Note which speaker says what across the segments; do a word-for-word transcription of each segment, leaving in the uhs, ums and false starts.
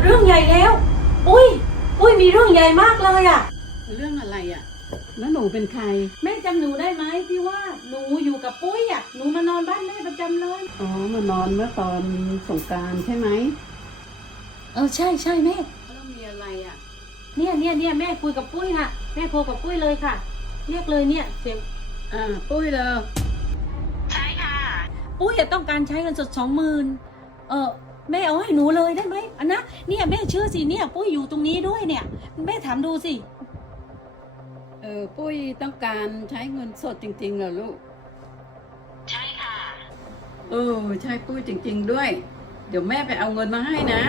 Speaker 1: เรื่องใหญ่แล้วปุ้ยปุ้ยมีเรื่องใหญ่มากเลยอ่ะ
Speaker 2: เรื่องอะไรอ่ะแล้วหนูเป็นใคร
Speaker 1: แม่จำหนูได้ไหมที่ว่าหนูอยู่กับปุ้ยอ่ะหนูมานอนบ้านแม่ประจำเลย
Speaker 2: อ๋อมานอนเมื่อตอนสงกรานต์ใช่ไหม
Speaker 1: เออใช่ใช่แม่
Speaker 2: แล้วมีอะไรอ่ะ
Speaker 1: เนี่ยเนี่ยเนี่ยแม่คุยกับปุ้ยน่ะแม่โทรกับปุ้ยเลยค่ะเรียกเลยเนี่ยเสียง
Speaker 2: อ่าปุ้ยเลย
Speaker 1: ใช่ค่ะปุ้ยอะต้องการใช้เงินสดสองหมื่นเออแม่เอาให้หนูเลยได้ไหมอันนะเนี่ยแม่เชื่อสิเนี่ยปุ้ยอยู่ตรงนี้ด้วยเนี่ยแม่ถามดูสิ
Speaker 2: เออปุ้ยต้องการใช้เงินสดจริงๆเหรอลูก
Speaker 1: ใช่ค่ะ
Speaker 2: เออใช่ปุ้ยจริงๆด้วยเดี๋ยวแม่ไปเอาเงินมาให้นะ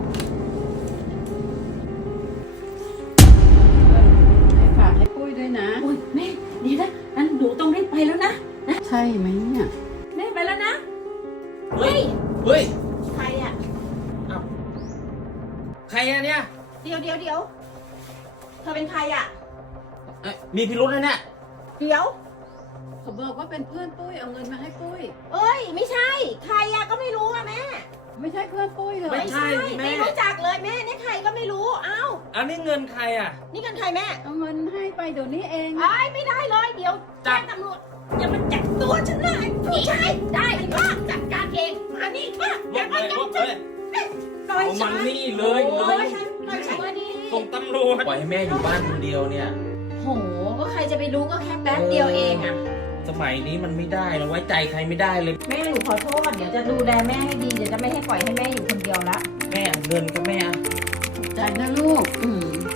Speaker 2: ให้ฝากให้ปุ้ยด้วยนะ
Speaker 1: อุ้ยแม่ดีนะงั้นหนูต้องรีบไปแล้วนะนะ
Speaker 2: ใช่ไหมเนี่ย
Speaker 1: แม่ไปแล้วนะ
Speaker 3: เฮ้ยเฮ้ย
Speaker 1: ใครอ่ะ
Speaker 3: อ้าวใครอะเนี่ย
Speaker 1: เดี๋ยวเดี๋ยวเดี๋ยวเธอเป็นใครอ่ะ
Speaker 3: เอ้ยมีพิรุธนะเนี่ย
Speaker 1: เดี๋ยว
Speaker 2: เขาบอกว่าเป็นเพื่อนปุ้ยเอาเงินมาให้ปุ้ย
Speaker 1: เอ้ยไม่ใช่ใครอ่ะก็ไม่รู้อ่ะแม่
Speaker 2: ไม่ใช่เพื่อนปุ้ยเหรอ
Speaker 3: ไม่ใช่แม่
Speaker 1: ไม่รู้จักเลยแม่นี่ใครก็ไม่รู้เอ้า
Speaker 3: อันนี้เงินใครอ่ะ
Speaker 1: นี่กันใครแม่
Speaker 2: เอาเงินให้ไปเดี๋ยวนี้เอง
Speaker 1: ไอ้ไม่ได้เลยเดี๋ยวแจ้งตำรวจอย่ามาจับตัวฉันเลยผู้ชายได้ก็จัดการเองมานี่มาอย่ามาจับฉันปล่อยฉัน
Speaker 3: นี่เลย
Speaker 1: ปล่อยฉันปล่อยฉันมาดิ
Speaker 3: ส่งตำรวจปล่อยให้แม่อยู่บ้านคนเดียวเนี่ย
Speaker 1: โหก็ใครจะไปรู้ก็แค่แป๊บเดียวเองอะ
Speaker 3: สมัยนี้มันไม่ได้นะไว้ใจใครไม่ได้เลย
Speaker 1: แม่หนูขอโทษเดี๋ยวจะดูแลแม่ให้ดีเดี๋ยวจะไม่ให้ปล่อยให้แม่อยู่คนเดียวละ
Speaker 3: แม่เงินก็แม่
Speaker 2: ใจนะลูกอืม